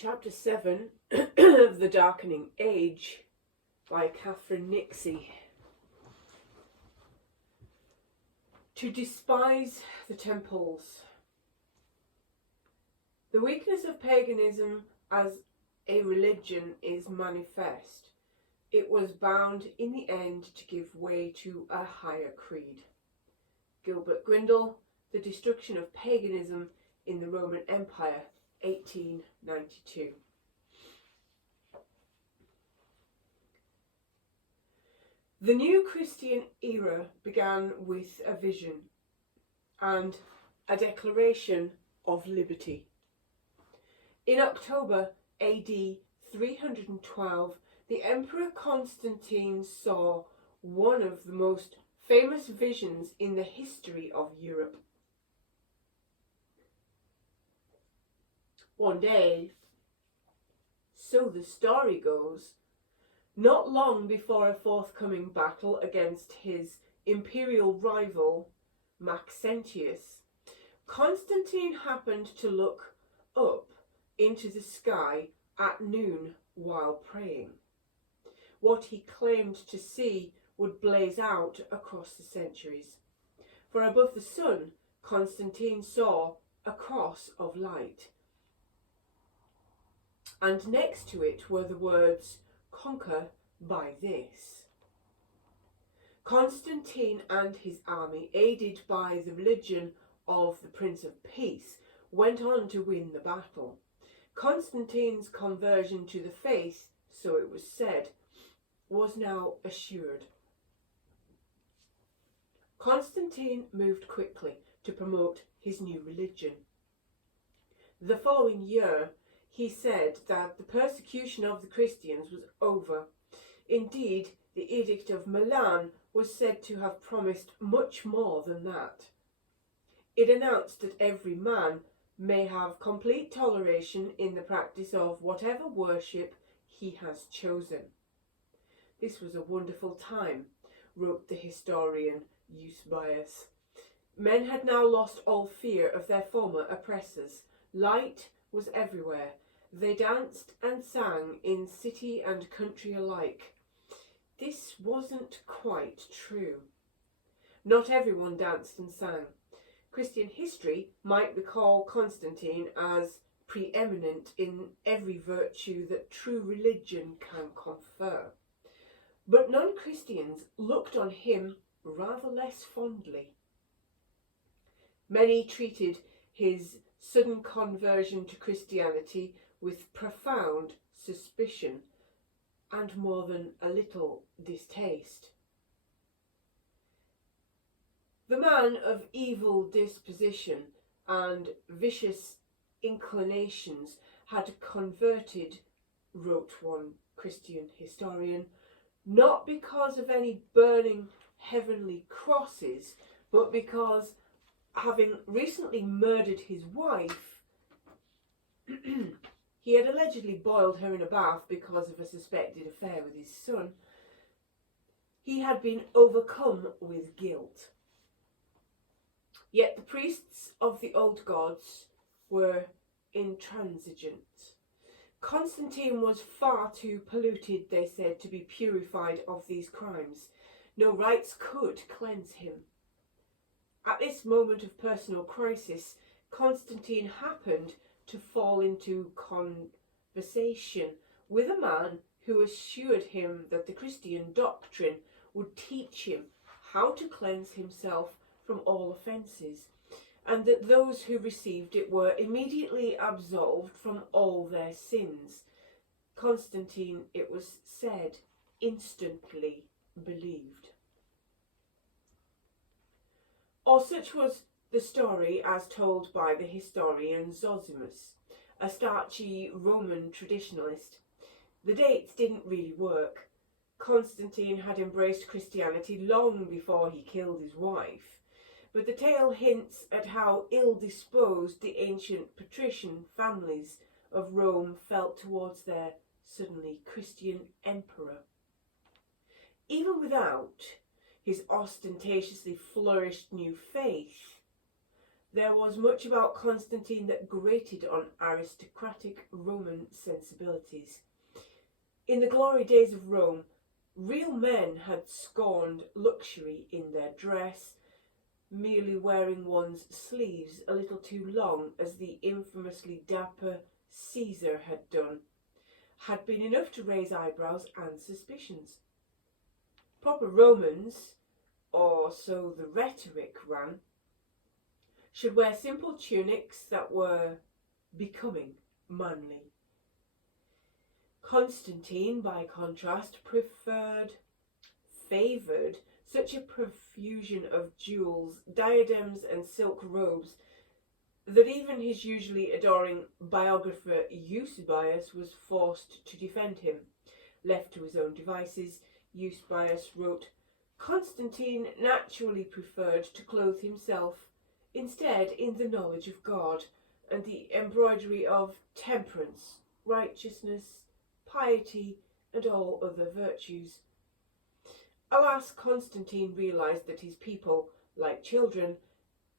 Chapter 7 of The Darkening Age by Catherine Nixey. To despise the temples. The weakness of paganism as a religion is manifest. It was bound in the end to give way to a higher creed. Gilbert Grindle, The Destruction of Paganism in the Roman Empire, 1892. The new Christian era began with a vision and a declaration of liberty. In October AD 312, the Emperor Constantine saw one of the most famous visions in the history of Europe. One day, so the story goes, not long before a forthcoming battle against his imperial rival Maxentius, Constantine happened to look up into the sky at noon while praying. What he claimed to see would blaze out across the centuries. For above the sun, Constantine saw a cross of light, and next to it were the words, "Conquer by this." Constantine and his army, aided by the religion of the Prince of Peace, went on to win the battle. Constantine's conversion to the faith, so it was said, was now assured. Constantine moved quickly to promote his new religion. The following year, he said that the persecution of the Christians was over. Indeed, the Edict of Milan was said to have promised much more than that. It announced that every man may have complete toleration in the practice of whatever worship he has chosen. This was a wonderful time, wrote the historian Eusebius. Men had now lost all fear of their former oppressors. Light was everywhere. They danced and sang in city and country alike. This wasn't quite true. Not everyone danced and sang. Christian history might recall Constantine as preeminent in every virtue that true religion can confer. But non-Christians looked on him rather less fondly. Many treated his sudden conversion to Christianity with profound suspicion and more than a little distaste. The man of evil disposition and vicious inclinations had converted, wrote one Christian historian, not because of any burning heavenly crosses, but because, having recently murdered his wife, he had allegedly boiled her in a bath because of a suspected affair with his son. He had been overcome with guilt. Yet the priests of the old gods were intransigent. Constantine was far too polluted, they said, to be purified of these crimes. No rites could cleanse him. At this moment of personal crisis, Constantine happened to fall into conversation with a man who assured him that the Christian doctrine would teach him how to cleanse himself from all offences, and that those who received it were immediately absolved from all their sins. Constantine, it was said, instantly believed. Or such was the story as told by the historian Zosimus, a starchy Roman traditionalist. The dates didn't really work. Constantine had embraced Christianity long before he killed his wife, but the tale hints at how ill-disposed the ancient patrician families of Rome felt towards their suddenly Christian emperor. Even without his ostentatiously flourished new faith, there was much about Constantine that grated on aristocratic Roman sensibilities. In the glory days of Rome, real men had scorned luxury in their dress, merely wearing one's sleeves a little too long, as the infamously dapper Caesar had done, had been enough to raise eyebrows and suspicions. Proper Romans, or so the rhetoric ran, should wear simple tunics that were becoming, manly. Constantine, by contrast, favoured such a profusion of jewels, diadems and silk robes that even his usually adoring biographer Eusebius was forced to defend him. Left to his own devices, Eusebius wrote, Constantine naturally preferred to clothe himself instead in the knowledge of God and the embroidery of temperance, righteousness, piety, and all other virtues. Alas, Constantine realised that his people, like children,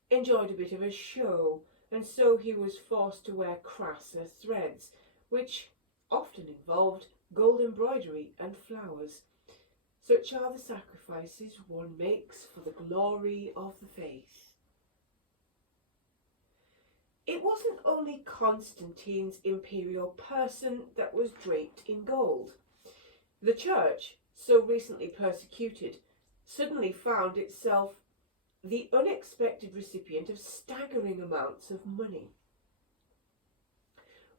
enjoyed a bit of a show, and so he was forced to wear crasser threads, which often involved gold embroidery and flowers. Such are the sacrifices one makes for the glory of the faith. It wasn't only Constantine's imperial person that was draped in gold. The church, so recently persecuted, suddenly found itself the unexpected recipient of staggering amounts of money.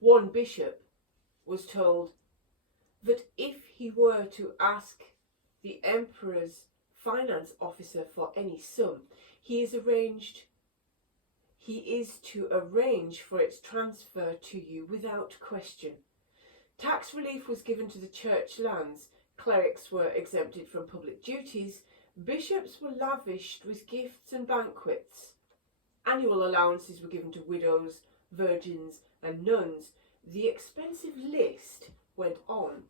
One bishop was told that if he were to ask the emperor's finance officer for any sum, he is to arrange for its transfer to you without question. Tax relief was given to the church lands, clerics were exempted from public duties, bishops were lavished with gifts and banquets. Annual allowances were given to widows, virgins and nuns. The expensive list went on.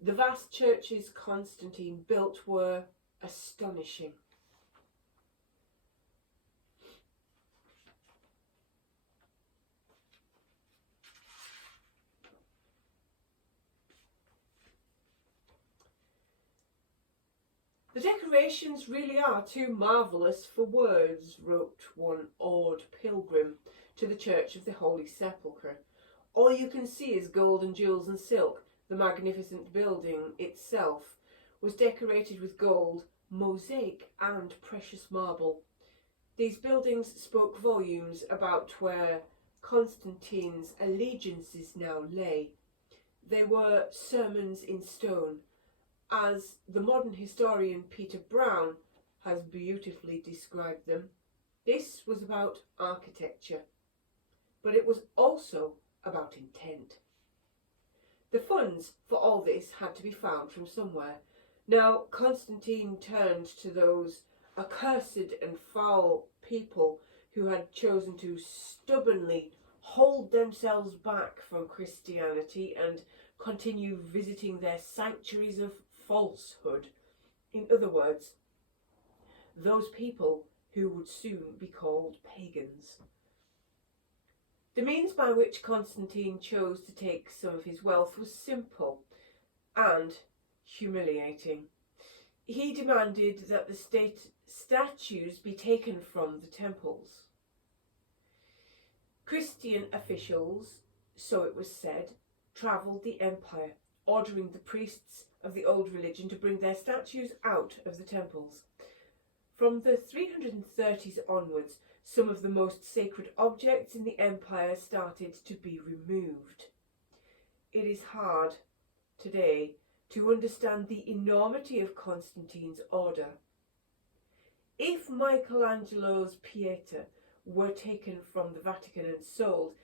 The vast churches Constantine built were astonishing. The decorations really are too marvellous for words, wrote one awed pilgrim to the Church of the Holy Sepulchre. All you can see is gold and jewels and silk. The magnificent building itself was decorated with gold, mosaic and precious marble. These buildings spoke volumes about where Constantine's allegiances now lay. They were sermons in stone, as the modern historian Peter Brown has beautifully described them. This was about architecture, but it was also about intent. The funds for all this had to be found from somewhere. Now Constantine turned to those accursed and foul people who had chosen to stubbornly hold themselves back from Christianity and continue visiting their sanctuaries of falsehood. In other words, those people who would soon be called pagans. The means by which Constantine chose to take some of his wealth was simple and humiliating. He demanded that the state statues be taken from the temples. Christian officials, so it was said, travelled the empire, ordering the priests of the old religion to bring their statues out of the temples. From the 330s onwards, some of the most sacred objects in the empire started to be removed. It is hard today to understand the enormity of Constantine's order. If Michelangelo's Pieta were taken from the Vatican and sold,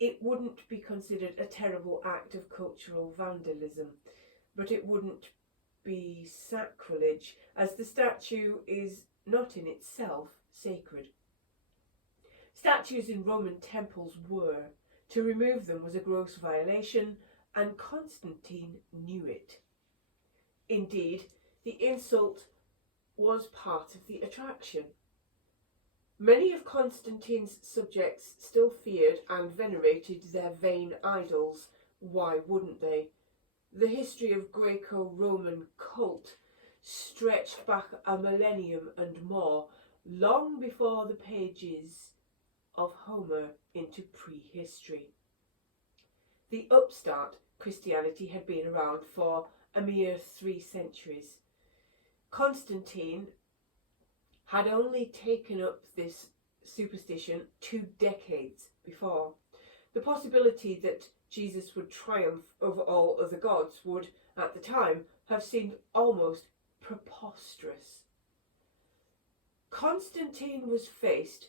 it wouldn't be considered a terrible act of cultural vandalism, but it wouldn't be sacrilege, as the statue is not in itself sacred. Statues in Roman temples were. To remove them was a gross violation, and Constantine knew it. Indeed, the insult was part of the attraction. Many of Constantine's subjects still feared and venerated their vain idols. Why wouldn't they? The history of Greco-Roman cult stretched back a millennium and more, long before the pages of Homer into prehistory. The upstart Christianity had been around for a mere 3 centuries. Constantine had only taken up this superstition 2 decades before. The possibility that Jesus would triumph over all other gods would, at the time, have seemed almost preposterous. Constantine was faced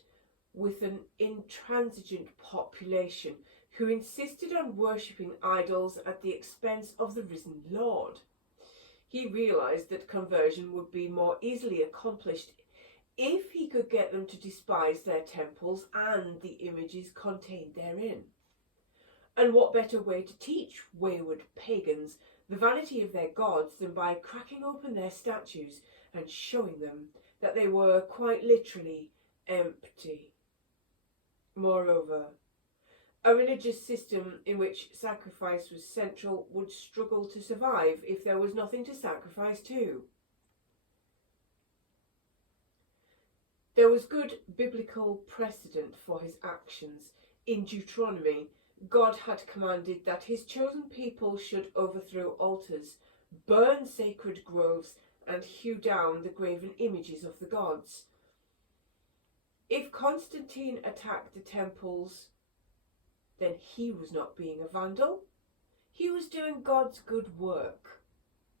with an intransigent population who insisted on worshipping idols at the expense of the risen Lord. He realised that conversion would be more easily accomplished if he could get them to despise their temples and the images contained therein. And what better way to teach wayward pagans the vanity of their gods than by cracking open their statues and showing them that they were quite literally empty. Moreover, a religious system in which sacrifice was central would struggle to survive if there was nothing to sacrifice to. There was good biblical precedent for his actions. In Deuteronomy, God had commanded that his chosen people should overthrow altars, burn sacred groves, and hew down the graven images of the gods. If Constantine attacked the temples, then he was not being a vandal. He was doing God's good work.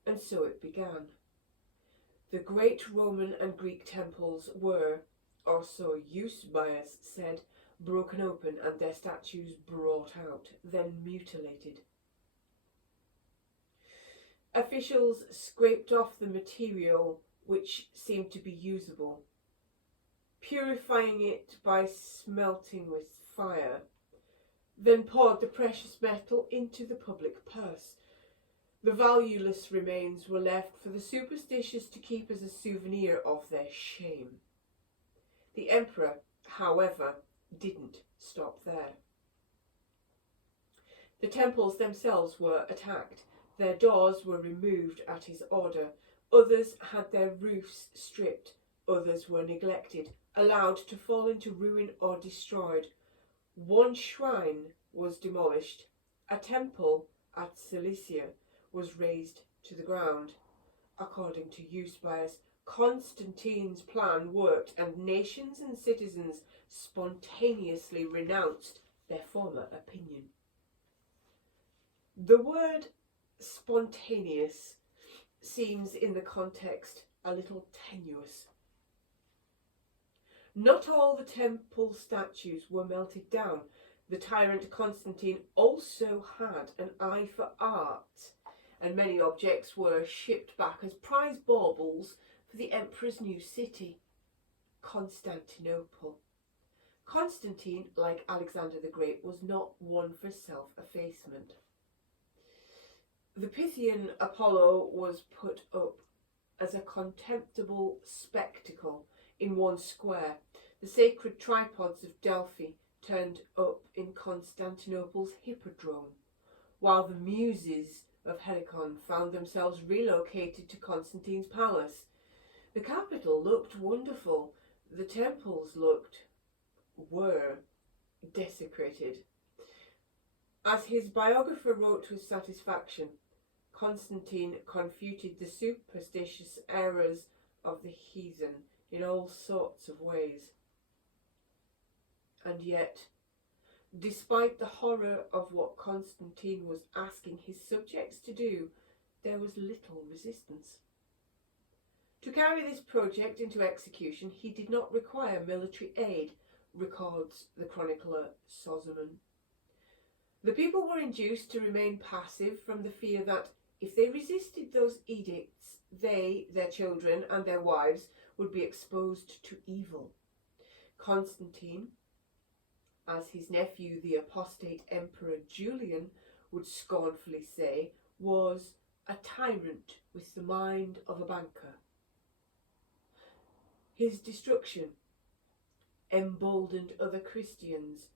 And so it began. The great Roman and Greek temples were, or so Eusebius said, broken open and their statues brought out, then mutilated. Officials scraped off the material which seemed to be usable, purifying it by smelting with fire, then poured the precious metal into the public purse. The valueless remains were left for the superstitious to keep as a souvenir of their shame. The emperor, however, didn't stop there. The temples themselves were attacked. Their doors were removed at his order. Others had their roofs stripped. Others were neglected, allowed to fall into ruin or destroyed. One shrine was demolished. A temple at Cilicia was razed to the ground. According to Eusebius, Constantine's plan worked and nations and citizens spontaneously renounced their former opinion. The word spontaneous seems in the context a little tenuous. Not all the temple statues were melted down. The tyrant Constantine also had an eye for art, and many objects were shipped back as prize baubles for the emperor's new city, Constantinople. Constantine, like Alexander the Great, was not one for self-effacement. The Pythian Apollo was put up as a contemptible spectacle in one square. The sacred tripods of Delphi turned up in Constantinople's hippodrome, while the muses of Helicon found themselves relocated to Constantine's palace. The capital looked wonderful. The temples were desecrated. As his biographer wrote with satisfaction, Constantine confuted the superstitious errors of the heathen in all sorts of ways. And yet, despite the horror of what Constantine was asking his subjects to do, there was little resistance. To carry this project into execution, he did not require military aid, records the chronicler Sozomen. The people were induced to remain passive from the fear that, if they resisted those edicts, they, their children, and their wives would be exposed to evil. Constantine, as his nephew the apostate Emperor Julian would scornfully say, was a tyrant with the mind of a banker. His destruction emboldened other Christians,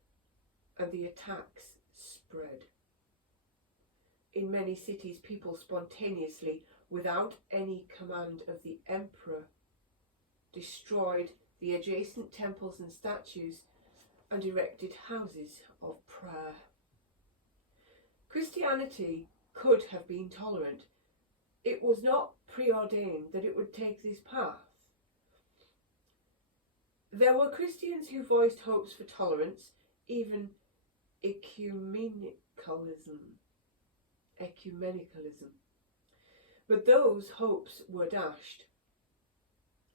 and the attacks spread. In many cities, people spontaneously, without any command of the emperor, destroyed the adjacent temples and statues and erected houses of prayer. Christianity could have been tolerant. It was not preordained that it would take this path. There were Christians who voiced hopes for tolerance, even ecumenicalism. But those hopes were dashed.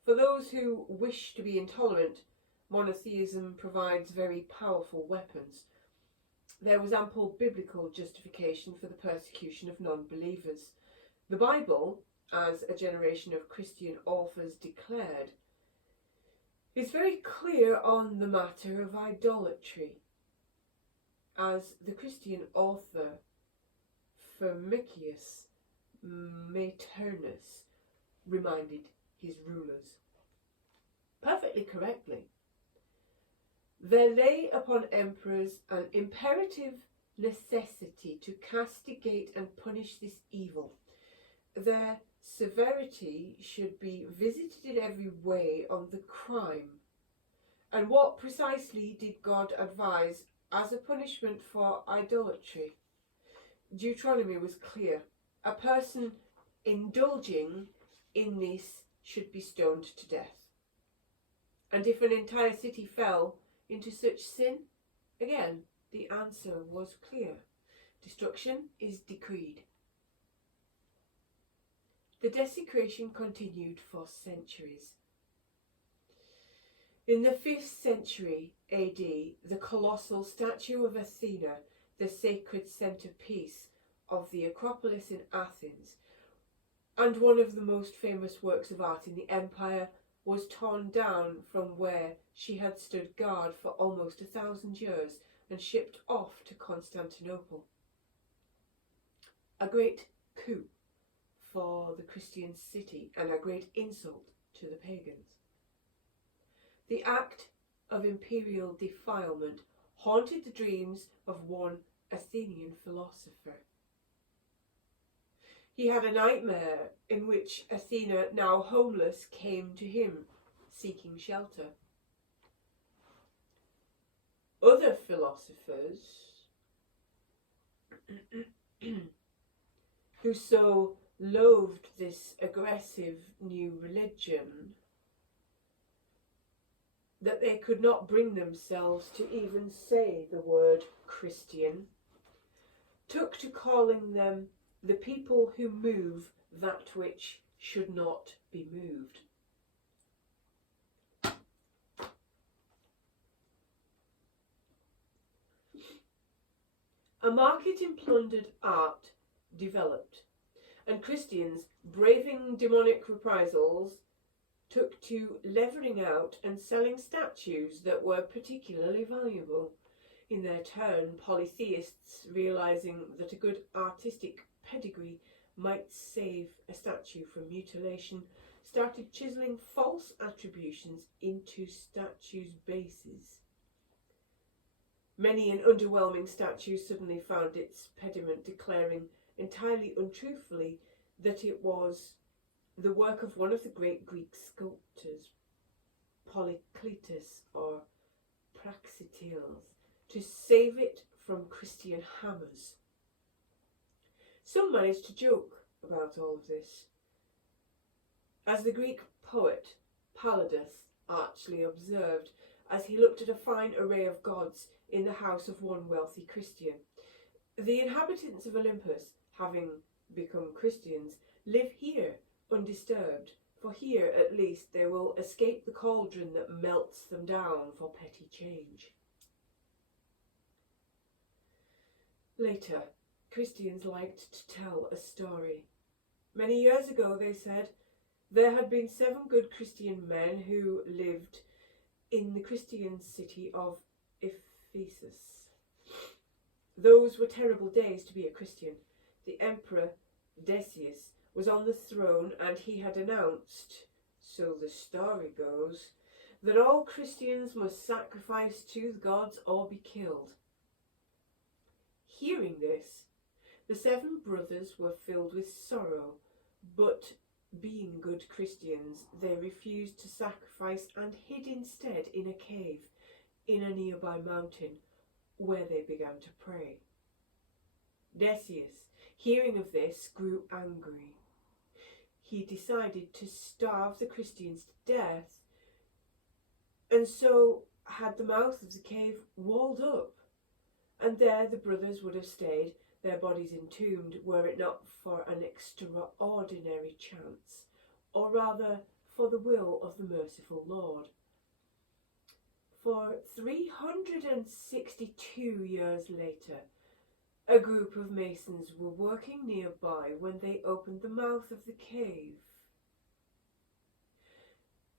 For those who wish to be intolerant, monotheism provides very powerful weapons. There was ample biblical justification for the persecution of non-believers. The Bible, as a generation of Christian authors declared, is very clear on the matter of idolatry. As the Christian author Firmicius Maternus reminded his rulers, perfectly correctly, there lay upon emperors an imperative necessity to castigate and punish this evil. Their severity should be visited in every way on the crime. And what precisely did God advise as a punishment for idolatry? Deuteronomy was clear. A person indulging in this should be stoned to death. And if an entire city fell into such sin, again, the answer was clear. Destruction is decreed. The desecration continued for centuries. In the 5th century AD, the colossal statue of Athena, the sacred centerpiece of the Acropolis in Athens, and one of the most famous works of art in the empire, was torn down from where she had stood guard for almost 1,000 years and shipped off to Constantinople. A great coup for the Christian city and a great insult to the pagans. The act of imperial defilement haunted the dreams of one Athenian philosopher. He had a nightmare in which Athena, now homeless, came to him, seeking shelter. Other philosophers who so loathed this aggressive new religion that they could not bring themselves to even say the word Christian, took to calling them the people who move that which should not be moved. A market in plundered art developed, and Christians, braving demonic reprisals, took to levelling out and selling statues that were particularly valuable. In their turn, polytheists, realising that a good artistic pedigree might save a statue from mutilation, started chiselling false attributions into statues' bases. Many an underwhelming statue suddenly found its pediment declaring entirely untruthfully that it was the work of one of the great Greek sculptors, Polycletus or Praxiteles, to save it from Christian hammers. Some managed to joke about all of this. As the Greek poet Palladas archly observed as he looked at a fine array of gods in the house of one wealthy Christian, the inhabitants of Olympus, having become Christians, live here undisturbed, for here at least they will escape the cauldron that melts them down for petty change. Later, Christians liked to tell a story. Many years ago, they said, there had been 7 good Christian men who lived in the Christian city of Ephesus. Those were terrible days to be a Christian. The Emperor Decius was on the throne, and he had announced, so the story goes, that all Christians must sacrifice to the gods or be killed. Hearing this, the 7 brothers were filled with sorrow, but being good Christians, they refused to sacrifice and hid instead in a cave in a nearby mountain, where they began to pray. Decius, hearing of this, grew angry. He decided to starve the Christians to death, and so had the mouth of the cave walled up, and there the brothers would have stayed, their bodies entombed, were it not for an extraordinary chance, or rather for the will of the merciful Lord. For 362 years later, a group of masons were working nearby when they opened the mouth of the cave.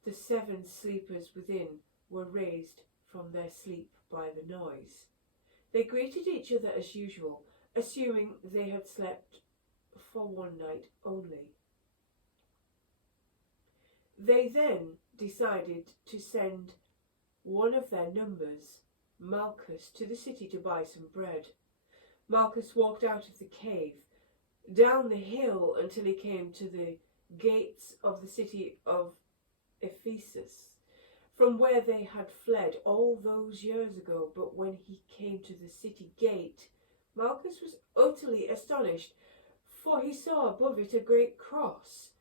The 7 sleepers within were raised from their sleep by the noise. They greeted each other as usual, assuming they had slept for one night only. They then decided to send one of their numbers, Malchus, to the city to buy some bread. Malchus walked out of the cave, down the hill until he came to the gates of the city of Ephesus, from where they had fled all those years ago. But when he came to the city gate, Malchus was utterly astonished, for he saw above it a great cross.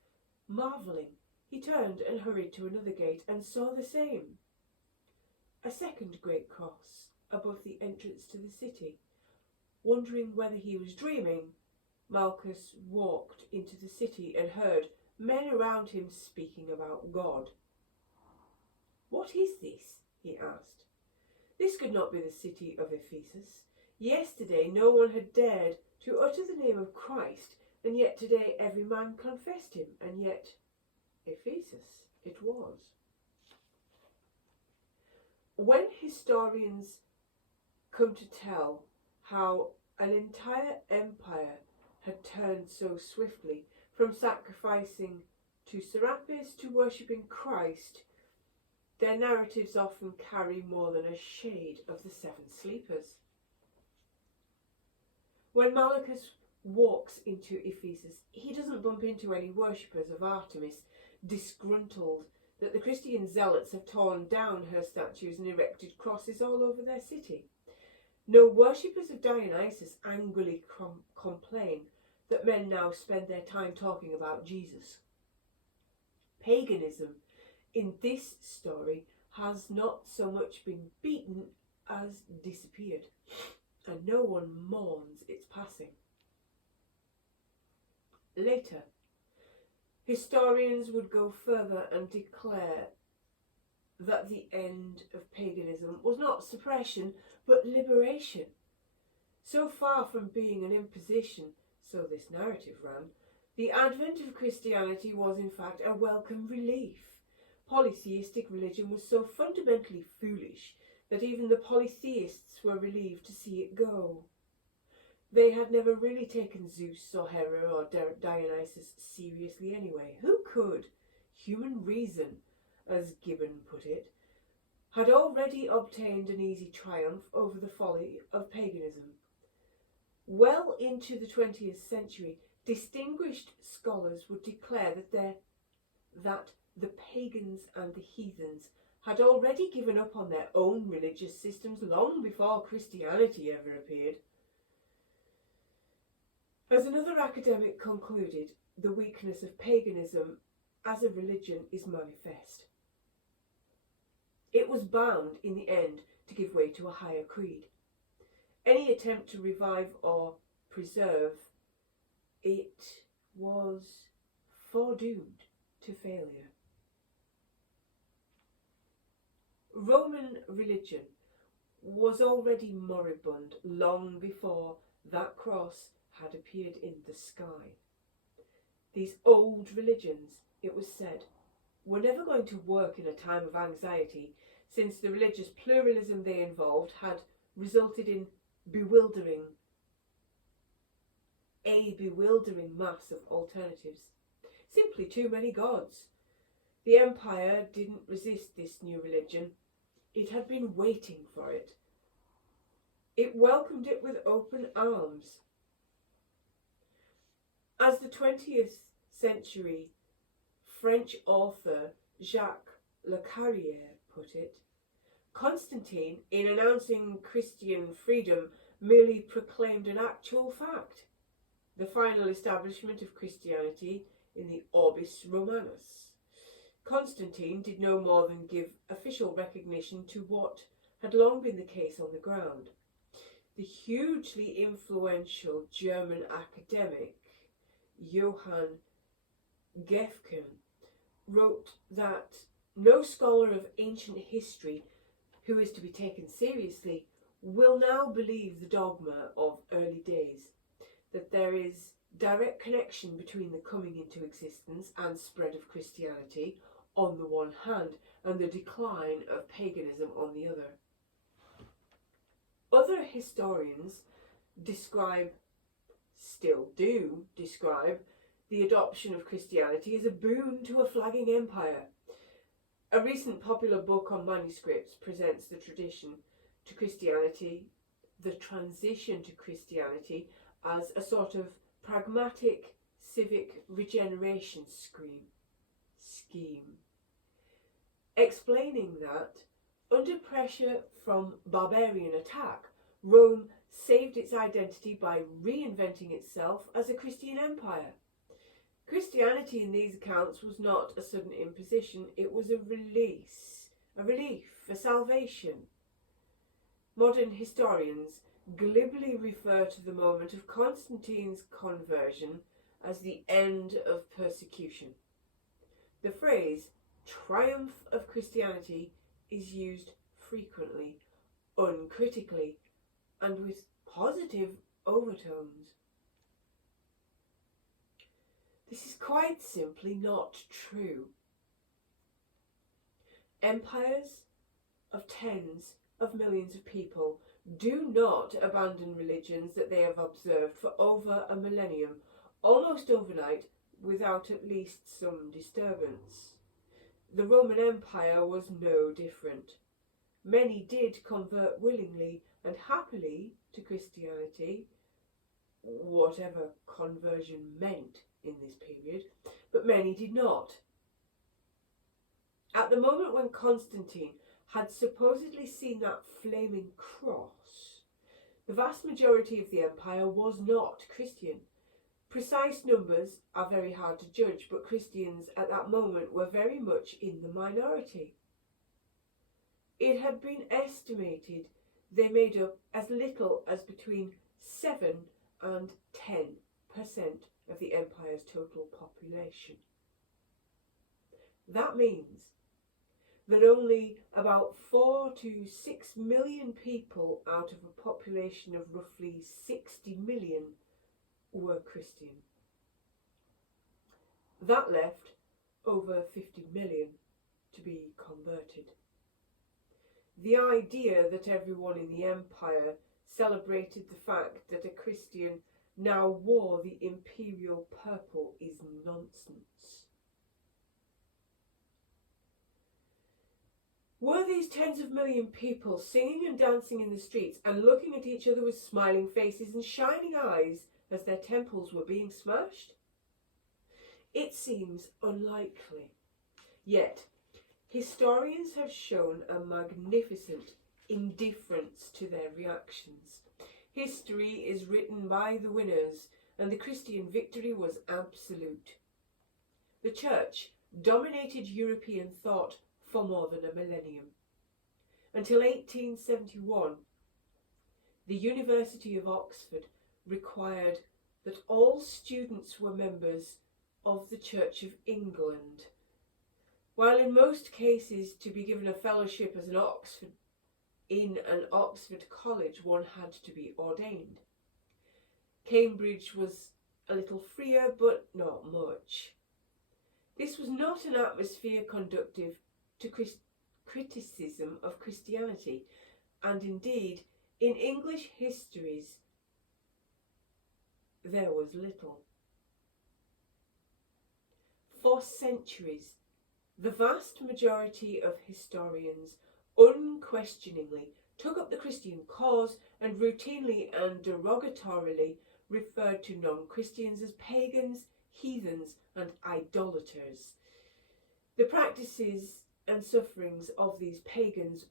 Marvelling, he turned and hurried to another gate and saw the same, a second great cross above the entrance to the city. Wondering whether he was dreaming, Malchus walked into the city and heard men around him speaking about God. "What is this?" he asked. "This could not be the city of Ephesus. Yesterday no one had dared to utter the name of Christ, and yet today every man confessed him, and yet Ephesus it was." When historians come to tell how an entire empire had turned so swiftly from sacrificing to Serapis to worshipping Christ, their narratives often carry more than a shade of the 7 sleepers. When Malchus walks into Ephesus, he doesn't bump into any worshippers of Artemis, disgruntled that the Christian zealots have torn down her statues and erected crosses all over their city. No worshippers of Dionysus angrily complain that men now spend their time talking about Jesus. Paganism in this story has not so much been beaten as disappeared, and no one mourns its passing. Later, historians would go further and declare that the end of paganism was not suppression but liberation. So far from being an imposition, so this narrative ran, the advent of Christianity was in fact a welcome relief. Polytheistic religion was so fundamentally foolish that even the polytheists were relieved to see it go. They had never really taken Zeus or Hera or Dionysus seriously anyway. Who could? Human reason, as Gibbon put it, had already obtained an easy triumph over the folly of paganism. Well into the 20th century, distinguished scholars would declare that the pagans and the heathens had already given up on their own religious systems long before Christianity ever appeared. As another academic concluded, the weakness of paganism as a religion is manifest. It was bound, in the end, to give way to a higher creed. Any attempt to revive or preserve it was foredoomed to failure. Roman religion was already moribund long before that cross had appeared in the sky. These old religions, it was said, were never going to work in a time of anxiety, since the religious pluralism they involved had resulted in a bewildering mass of alternatives. Simply too many gods. The empire didn't resist this new religion. It had been waiting for it. It welcomed it with open arms. As the 20th century French author Jacques Le Carrière put it, Constantine, in announcing Christian freedom, merely proclaimed an actual fact: the final establishment of Christianity in the Orbis Romanus. Constantine did no more than give official recognition to what had long been the case on the ground. The hugely influential German academic Johann Gefgen wrote that no scholar of ancient history who is to be taken seriously will now believe the dogma of early days, that there is direct connection between the coming into existence and spread of Christianity on the one hand and the decline of paganism on the other. Other historians still do describe the adoption of Christianity as a boon to a flagging empire. A recent popular book on manuscripts presents the transition to Christianity as a sort of pragmatic civic regeneration scheme, explaining that under pressure from barbarian attack, Rome saved its identity by reinventing itself as a Christian empire. Christianity in these accounts was not a sudden imposition, it was a relief, a salvation. Modern historians glibly refer to the moment of Constantine's conversion as the end of persecution. The phrase triumph of Christianity is used frequently, uncritically, and with positive overtones. This is quite simply not true. Empires of tens of millions of people do not abandon religions that they have observed for over a millennium, almost overnight, without at least some disturbance. The Roman Empire was no different. Many did convert willingly and happily to Christianity, whatever conversion meant in this period, but many did not. At the moment when Constantine had supposedly seen that flaming cross, the vast majority of the empire was not Christian. Precise numbers are very hard to judge, but Christians at that moment were very much in the minority. It had been estimated they made up as little as between 7 and 10% of the empire's total population. That means that only about 4 to 6 million people out of a population of roughly 60 million were Christian. That left over 50 million to be converted. The idea that everyone in the empire celebrated the fact that a Christian now wore the imperial purple is nonsense. Were these tens of million people singing and dancing in the streets and looking at each other with smiling faces and shining eyes as their temples were being smashed? It seems unlikely. Yet, historians have shown a magnificent indifference to their reactions. History is written by the winners, and the Christian victory was absolute. The Church dominated European thought for more than a millennium. Until 1871, the University of Oxford required that all students were members of the Church of England, while in most cases to be given a fellowship as in an Oxford college one had to be ordained. Cambridge was a little freer, but not much. This was not an atmosphere conducive to criticism of Christianity, and indeed in English histories there was little. For centuries The vast majority of historians unquestioningly took up the Christian cause and routinely and derogatorily referred to non-Christians as pagans, heathens, and idolaters. The practices and sufferings of these pagans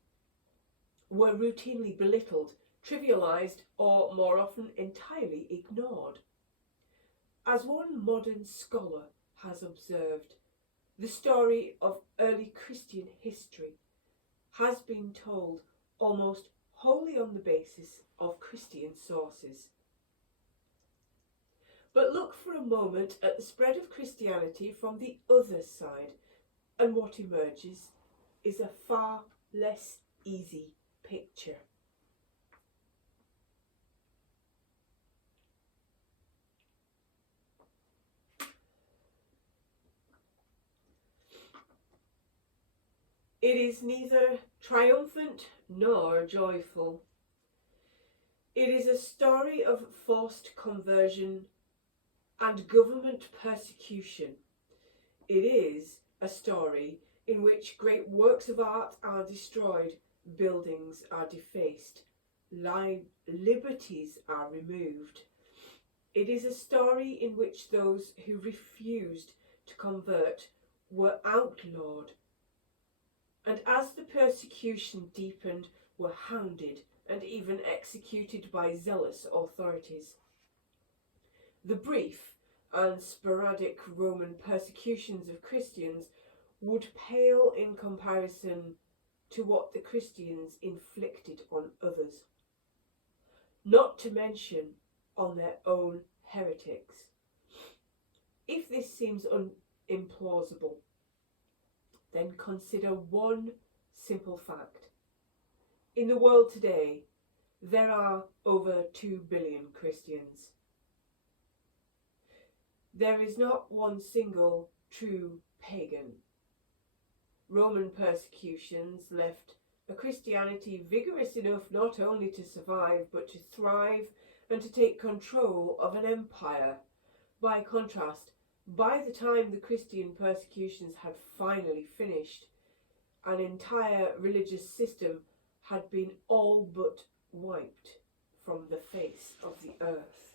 were routinely belittled, trivialised, or more often entirely ignored. As one modern scholar has observed, the story of early Christian history has been told almost wholly on the basis of Christian sources. But look for a moment at the spread of Christianity from the other side, and what emerges is a far less easy picture. It is neither triumphant nor joyful. It is a story of forced conversion and government persecution. It is a story in which great works of art are destroyed, buildings are defaced, liberties are removed. It is a story in which those who refused to convert were outlawed, and as the persecution deepened, were hounded and even executed by zealous authorities. The brief and sporadic Roman persecutions of Christians would pale in comparison to what the Christians inflicted on others, not to mention on their own heretics. If this seems implausible, then consider one simple fact. In the world today, there are over 2 billion Christians. There is not one single true pagan. Roman persecutions left a Christianity vigorous enough not only to survive but to thrive and to take control of an empire. By contrast, by the time the Christian persecutions had finally finished, an entire religious system had been all but wiped from the face of the earth.